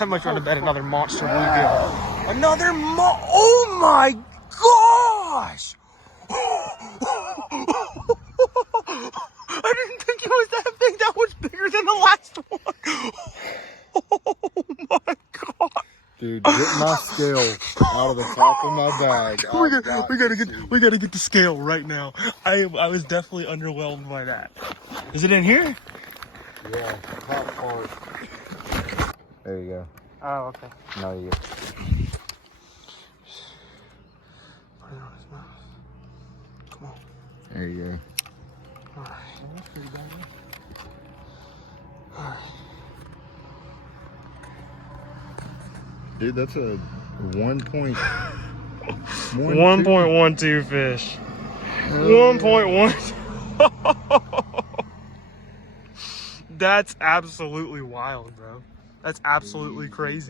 I'd much rather bet another monster bluegill. Another oh my gosh! I didn't think it was that big. That was bigger than the last one. Oh my god! Dude, get my scale out of the top of my bag. We gotta get the scale right now. I was definitely underwhelmed by that. Is it in here? Yeah, top part. There you go. Oh, okay. No, you. Put it on his mouth. Come on. There you go. All right. That's pretty bad. All right. Dude, that's a 1.12 fish. 1.1. That's absolutely wild, bro. That's absolutely crazy.